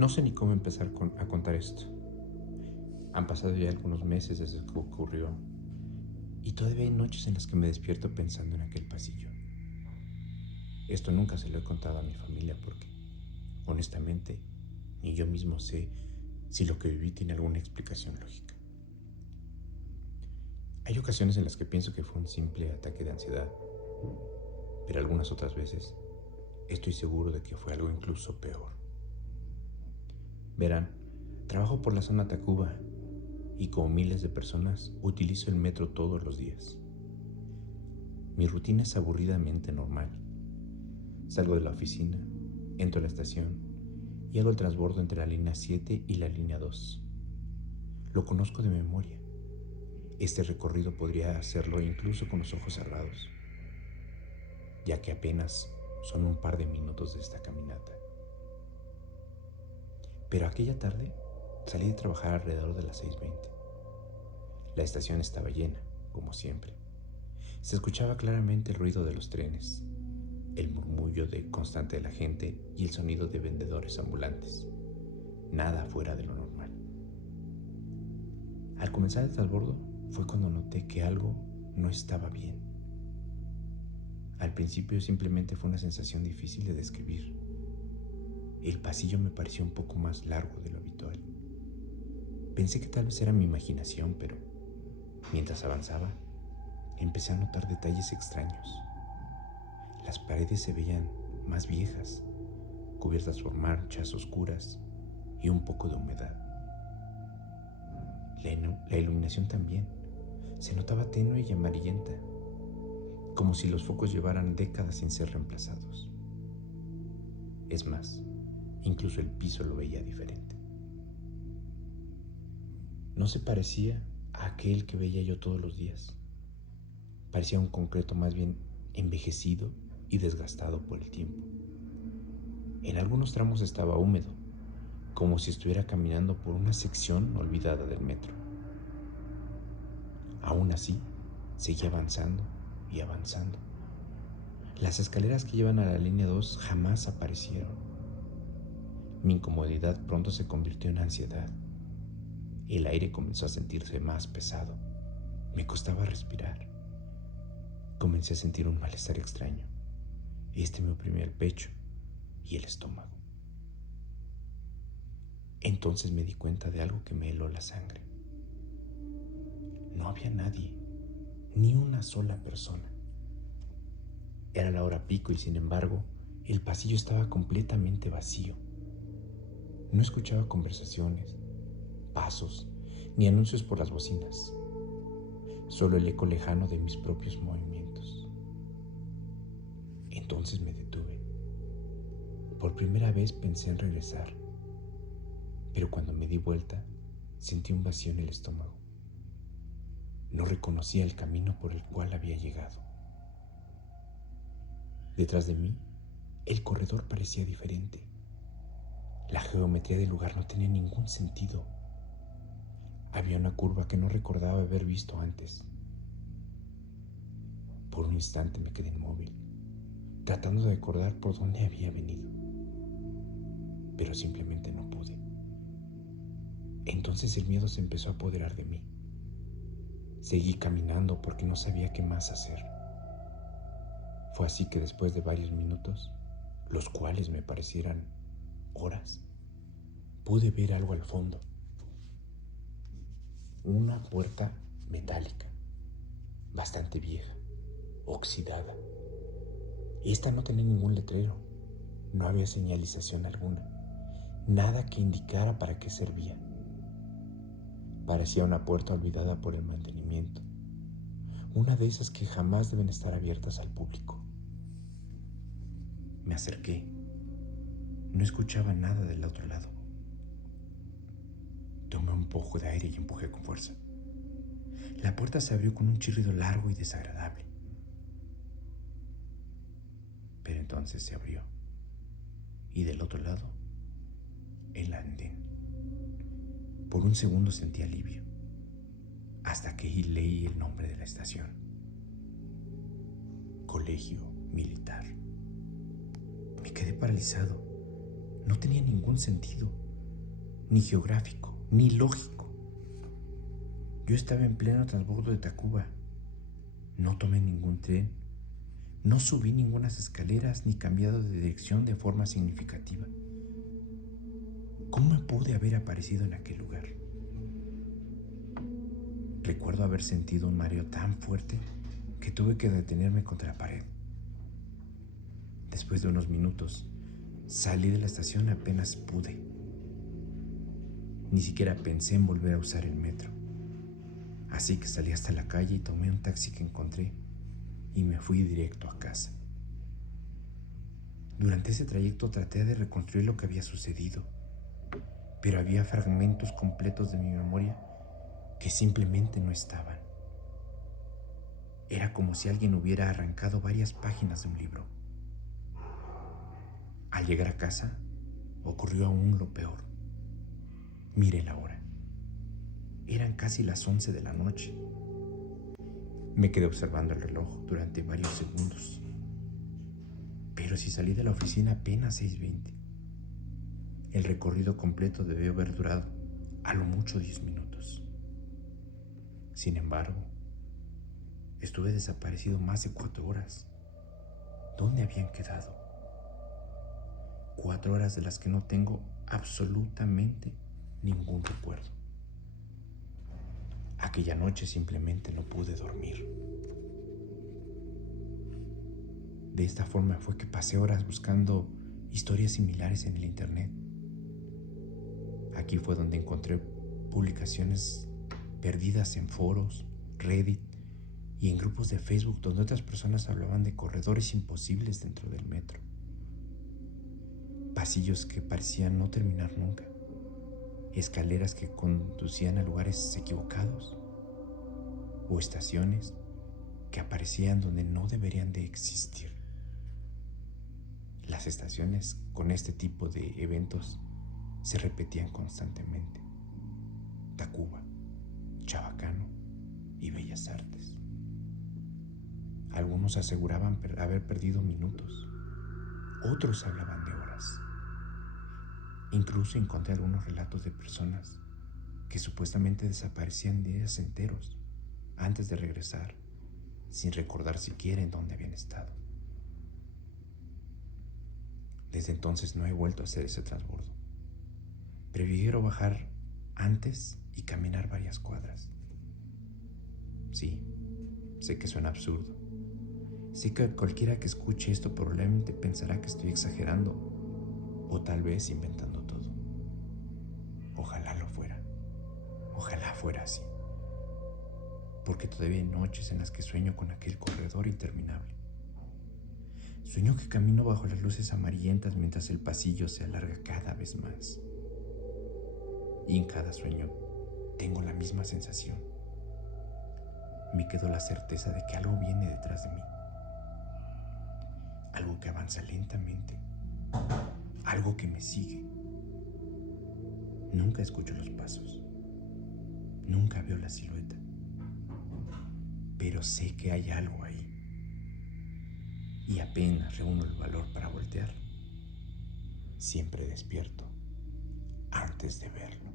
No sé ni cómo empezar a contar esto. Han pasado ya algunos meses desde que ocurrió y todavía hay noches en las que me despierto pensando en aquel pasillo. Esto nunca se lo he contado a mi familia porque, honestamente, ni yo mismo sé si lo que viví tiene alguna explicación lógica. Hay ocasiones en las que pienso que fue un simple ataque de ansiedad, pero algunas otras veces estoy seguro de que fue algo incluso peor. Verán, trabajo por la zona Tacuba y como miles de personas utilizo el metro todos los días. Mi rutina es aburridamente normal. Salgo de la oficina, entro a la estación y hago el transbordo entre la línea 7 y la línea 2. Lo conozco de memoria. Este recorrido podría hacerlo incluso con los ojos cerrados, ya que apenas son un par de minutos de esta caminata. Pero aquella tarde salí de trabajar alrededor de las 6:20. La estación estaba llena, como siempre. Se escuchaba claramente el ruido de los trenes, el murmullo constante de la gente y el sonido de vendedores ambulantes. Nada fuera de lo normal. Al comenzar el transbordo fue cuando noté que algo no estaba bien. Al principio simplemente fue una sensación difícil de describir. El pasillo me pareció un poco más largo de lo habitual. Pensé que tal vez era mi imaginación, pero mientras avanzaba, empecé a notar detalles extraños. Las paredes se veían más viejas, cubiertas por manchas oscuras y un poco de humedad. La iluminación también se notaba tenue y amarillenta, como si los focos llevaran décadas sin ser reemplazados. Es más, incluso el piso lo veía diferente. No se parecía a aquel que veía yo todos los días. Parecía un concreto más bien envejecido y desgastado por el tiempo. En algunos tramos estaba húmedo, como si estuviera caminando por una sección olvidada del metro. Aún así, seguía avanzando y avanzando. Las escaleras que llevan a la línea 2 jamás aparecieron. Mi incomodidad pronto se convirtió en ansiedad. El aire comenzó a sentirse más pesado. Me costaba respirar. Comencé a sentir un malestar extraño. Este me oprimía el pecho y el estómago. Entonces me di cuenta de algo que me heló la sangre. No había nadie, ni una sola persona. Era la hora pico y sin embargo, el pasillo estaba completamente vacío. No escuchaba conversaciones, pasos, ni anuncios por las bocinas. Solo el eco lejano de mis propios movimientos. Entonces me detuve. Por primera vez pensé en regresar, pero cuando me di vuelta, sentí un vacío en el estómago. No reconocía el camino por el cual había llegado. Detrás de mí, el corredor parecía diferente. La geometría del lugar no tenía ningún sentido. Había una curva que no recordaba haber visto antes. Por un instante me quedé inmóvil, tratando de recordar por dónde había venido. Pero simplemente no pude. Entonces el miedo se empezó a apoderar de mí. Seguí caminando porque no sabía qué más hacer. Fue así que después de varios minutos, los cuales me parecieran horas, pude ver algo al fondo. Una puerta metálica, bastante vieja, oxidada. Esta no tenía ningún letrero, no había señalización alguna, nada que indicara para qué servía. Parecía una puerta olvidada por el mantenimiento, una de esas que jamás deben estar abiertas al público. Me acerqué. No escuchaba nada del otro lado. Tomé un poco de aire y empujé con fuerza. La puerta se abrió con un chirrido largo y desagradable. Pero entonces se abrió. Y del otro lado, el andén. Por un segundo sentí alivio, hasta que leí el nombre de la estación. Colegio Militar. Me quedé paralizado. No tenía ningún sentido. ni geográfico, ni lógico. Yo estaba en pleno transbordo de Tacuba. No tomé ningún tren, no subí ninguna escaleras ni cambiado de dirección de forma significativa. ¿Cómo me pude haber aparecido en aquel lugar? Recuerdo haber sentido un mareo tan fuerte que tuve que detenerme contra la pared. Después de unos minutos, salí de la estación apenas pude. Ni siquiera pensé en volver a usar el metro. Así que salí hasta la calle y tomé un taxi que encontré y me fui directo a casa. Durante ese trayecto traté de reconstruir lo que había sucedido, pero había fragmentos completos de mi memoria que simplemente no estaban. Era como si alguien hubiera arrancado varias páginas de un libro. Al llegar a casa, ocurrió aún lo peor. Miré la hora. Eran casi las 11 de la noche. Me quedé observando el reloj durante varios segundos. Pero si salí de la oficina apenas 6:20. El recorrido completo debió haber durado a lo mucho 10 minutos. Sin embargo, estuve desaparecido más de 4 horas. ¿Dónde habían quedado? 4 horas de las que no tengo absolutamente ningún recuerdo. Aquella noche simplemente no pude dormir. De esta forma fue que pasé horas buscando historias similares en el internet. Aquí fue donde encontré publicaciones perdidas en foros, Reddit y en grupos de Facebook donde otras personas hablaban de corredores imposibles dentro del metro. Pasillos que parecían no terminar nunca. Escaleras que conducían a lugares equivocados. O estaciones que aparecían donde no deberían de existir. Las estaciones con este tipo de eventos se repetían constantemente. Tacuba, Chabacano y Bellas Artes. Algunos aseguraban haber perdido minutos, otros hablaban de horas. Incluso encontré algunos relatos de personas que supuestamente desaparecían días enteros antes de regresar, sin recordar siquiera en dónde habían estado. Desde entonces no he vuelto a hacer ese transbordo. Prefiero bajar antes y caminar varias cuadras. Sí, sé que suena absurdo. Sé que cualquiera que escuche esto probablemente pensará que estoy exagerando o tal vez inventando todo. Ojalá lo fuera. Ojalá fuera así. Porque todavía hay noches en las que sueño con aquel corredor interminable. Sueño que camino bajo las luces amarillentas mientras el pasillo se alarga cada vez más. Y en cada sueño tengo la misma sensación. Me quedó la certeza de que algo viene detrás de mí. Algo que avanza lentamente. Algo que me sigue. Nunca escucho los pasos. Nunca veo la silueta. Pero sé que hay algo ahí. Y apenas reúno el valor para voltear, siempre despierto antes de verlo.